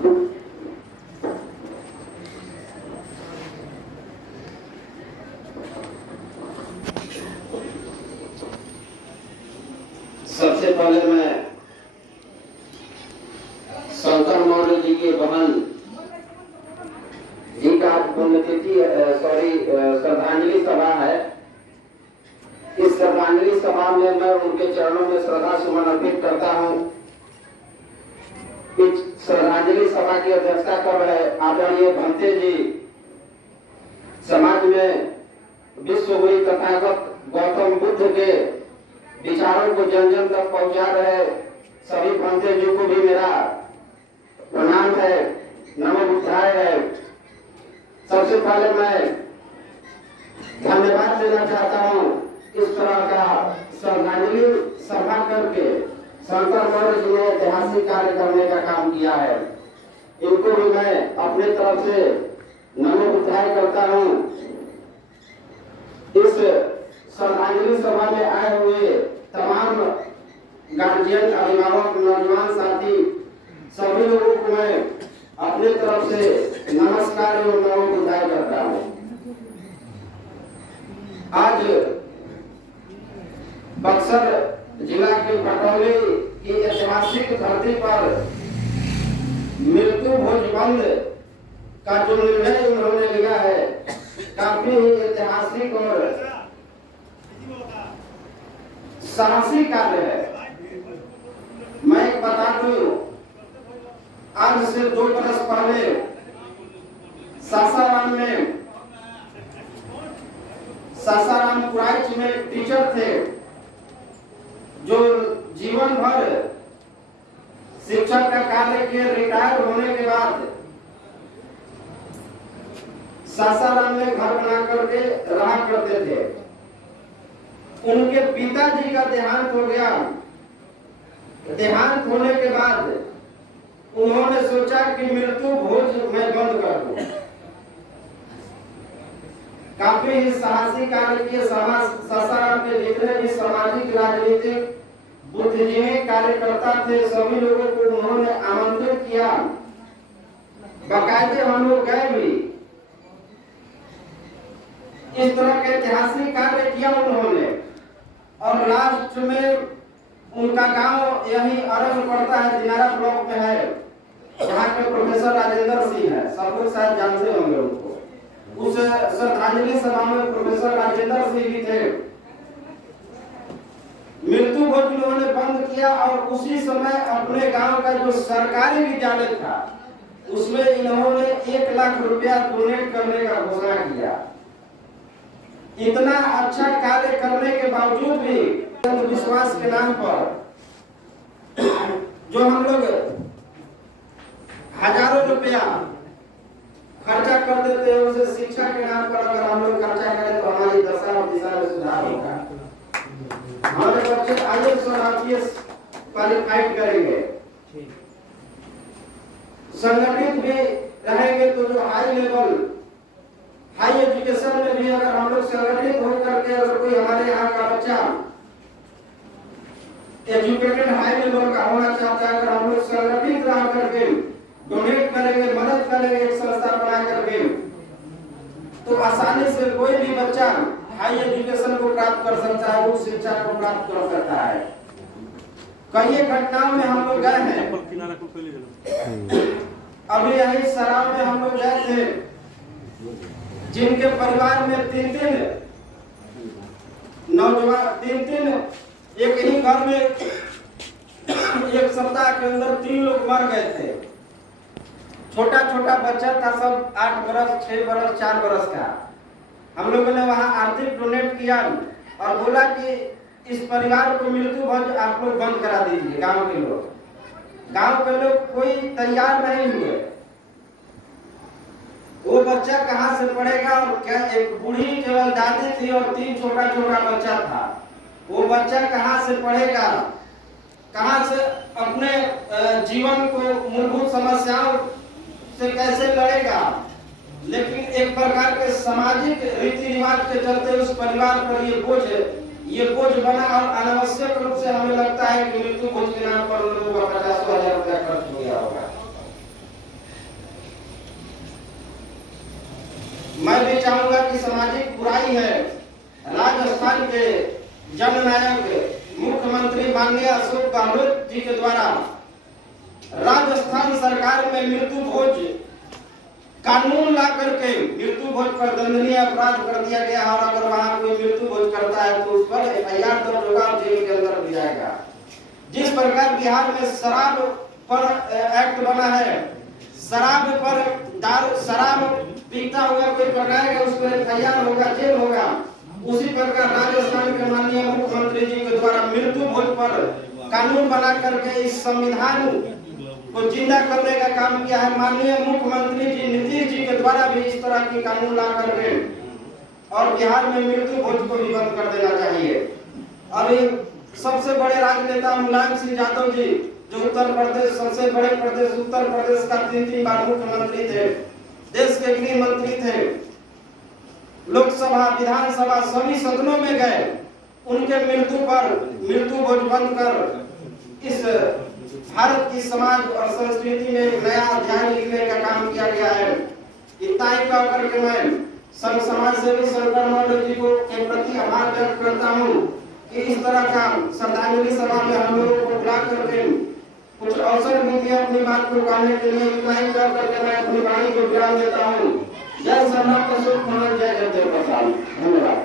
सबसे पहले मैं शंकर मौर्य जी के बहन जी का पुण्यतिथि श्रद्धांजलि सभा है। इस श्रद्धांजलि सभा में मैं उनके चरणों में श्रद्धा सुमन अर्पित करता हूँ। इस श्रद्धांजलि सभा की अध्यक्षता कर रहे आदरणीय भंते जी, समाज में विश्व गुरु तथागत गौतम बुद्ध के विचारों को जन जन तक पहुंचा रहे सभी भंते जी को भी मेरा प्रणाम है, नमो बुद्धाय है। सबसे पहले मैं धन्यवाद देना चाहता हूँ इस तरह का श्रद्धांजलि सभा करके शंकर मौर्य जी ने ऐतिहासिक कार्य करने का काम किया है। इनको भी मैं अपने तरफ से नमो बुद्धाय करता हूँ। इस श्रद्धांजलि सभा में आए हुए तमाम गार्जियन, अभिभावक, नौजवान साथी सभी लोगों को मैं अपने तरफ से नमस्कार एवं नमो बुद्धाय करता हूँ। आज बक्सर जिला के पटौली की ऐतिहासिक धरती पर मृत्यु भोज बंद का जो निर्णय उन्होंने लिया है काफी ऐतिहासिक और साहसी कार्य है। मैं एक बता दूं, आज से 2 बरस पहले सासाराम कुराइच में टीचर थे जो जीवन भर शिक्षक का कार्य किए। रिटायर होने के बाद सासाराम में घर बना करके रहा करते थे। उनके पिताजी का देहांत हो गया। देहांत होने के बाद उन्होंने सोचा कि मृत्यु भोज मैं बंद कर दूं। काफी ही साहसी कार्य किए। सासाराम के जितने भी सामाजिक, राजनीतिक, बुद्धिजीवी कार्यकर्ता थे सभी लोगों को उन्होंने आमंत्रित किया। बाकायदे हम लोग गए भी। इस तरह के ऐतिहासिक कार्य किया उन्होंने। और लास्ट में उनका गांव यही अरब पड़ता है, दिनारा ब्लॉक में है। यहाँ के प्रोफेसर राजेंद्र सिंह है, सब लोग शायद जानते होंगे उनको। उस श्रद्धांजलि सभा में प्रोफेसर राजेंद्र सिंह भी थे। मृत्यु भोज उन्होंने बंद किया और उसी समय अपने गांव का जो सरकारी विद्यालय था उसमें इन्होंने 1 लाख रुपया डोनेट करने का घोषणा किया। इतना अच्छा कार्य करने के बावजूद भी विश्वास के नाम पर जो हम लोग हजारों रुपया खर्चा कर देते हैं, उसे शिक्षा के नाम पर अगर हम लोग खर्चा करें तो हमारी दशा और दिशा में सुधार होगा। हमारे बच्चे IAS और IPS क्वालिफाइड करेंगे, संगठित भी रहेंगे। तो जो हाई एजुकेशन में भी अगर हम लोग संगठित होकर के अगर कोई हमारे यहाँ का बच्चा एजुकेटेड हाई लेवल का होना चाहता है, अगर हम लोग संगठित रह करके डोनेट करेंगे, मदद करेंगे एक संस्था बना करके, तो आसानी से कोई भी बच्चा हाई एजुकेशन को प्राप्त कर सकता है, उच्च शिक्षा को प्राप्त कर सकता है। कई घटनाओं में हम लोग गए हैं। अभी यही सराव में हम लोग गए थे, जिनके परिवार में 3 नौजवान, 3 एक ही घर में एक सप्ताह के अंदर 3 लोग मर गए थे। छोटा छोटा बच्चा था, सब 8 बरस, 6 बरस, 4 बरस का। हम लोगों ने वहां आर्थिक डोनेट किया और बोला कि इस परिवार को मृत्यु भोज आप लोग बंद करा दीजिए। गांव के लोग कोई तैयार नहीं हुए। वो बच्चा कहाँ से पढ़ेगा? और क्या एक बूढ़ी केवल दादी थी और 3 छोटा छोटा बच्चा था। वो बच्चा कहाँ से पढ़ेगा, कहाँ से अपने जीवन को मूलभूत समस्याओं से कैसे लड़ेगा? लेकिन एक प्रकार के सामाजिक रीति रिवाज के चलते उस परिवार पर ये बोझ बना और अनावश्यक रूप से हमें लगता है कि मृत्यु भोज के नाम पर उन लोगों का 50,000 रुपया खर्च हो गया होगा। मैं भी चाहूंगा कि सामाजिक बुराई है, राजस्थान के जननायक मुख्यमंत्री माननीय अशोक गहलोत जी के द्वारा राजस्थान सरकार में मृत्यु भोज कानून ला करके मृत्यु भोज पर दंडनीय अपराध कर दिया गया है, और अगर वहां कोई मृत्यु भोज करता है तो उस पर एफआईआर दर्ज होगा और जेल के अंदर भी जाएगा। जिस प्रकार बिहार में शराब पर एक्ट बना है, शराब पर शराब पीता हुआ कोई पकड़ाएगा उस पर एफआईआर होगा, जेल होगा, उसी प्रकार राजस्थान के माननीय मुख्यमंत्री जी के द्वारा मृत्यु भोज पर कानून बना करके इस संविधान को जिंदा करने का काम किया है। माननीय मुख्यमंत्री जी नीतीश जी के द्वारा भी इस तरह की कानून ला करके और बिहार में मृत्यु भोज को भी बंद कर देना चाहिए। अभी सबसे बड़े राजनेता मुलायम सिंह यादव जी, जो उत्तर प्रदेश सबसे बड़े प्रदेश उत्तर प्रदेश का 3 बार मुख्यमंत्री थे, देश के गृह मंत्री थे, लोकसभा विधानसभा सभी सदनों में गए, उनके मृत्यु भोज बंद कर इस भारत की समाज और संस्कृति में नया अध्याय लिखने का काम किया गया है। इतना ही कह करके मैं संघ समाज सेवी शंकर मौर्य जी को के प्रति आभार व्यक्त करता हूँ कि इस तरह का श्रद्धांजलि सभा में हम लोगों को बुला करके कुछ अवसर मिल गया अपनी बात को कहने के लिए। इतना ही कह करके मैं अपनी वाणी को विराम देता हूँ। जय श्री राम, जय जगदेव प्रसाद, धन्यवाद।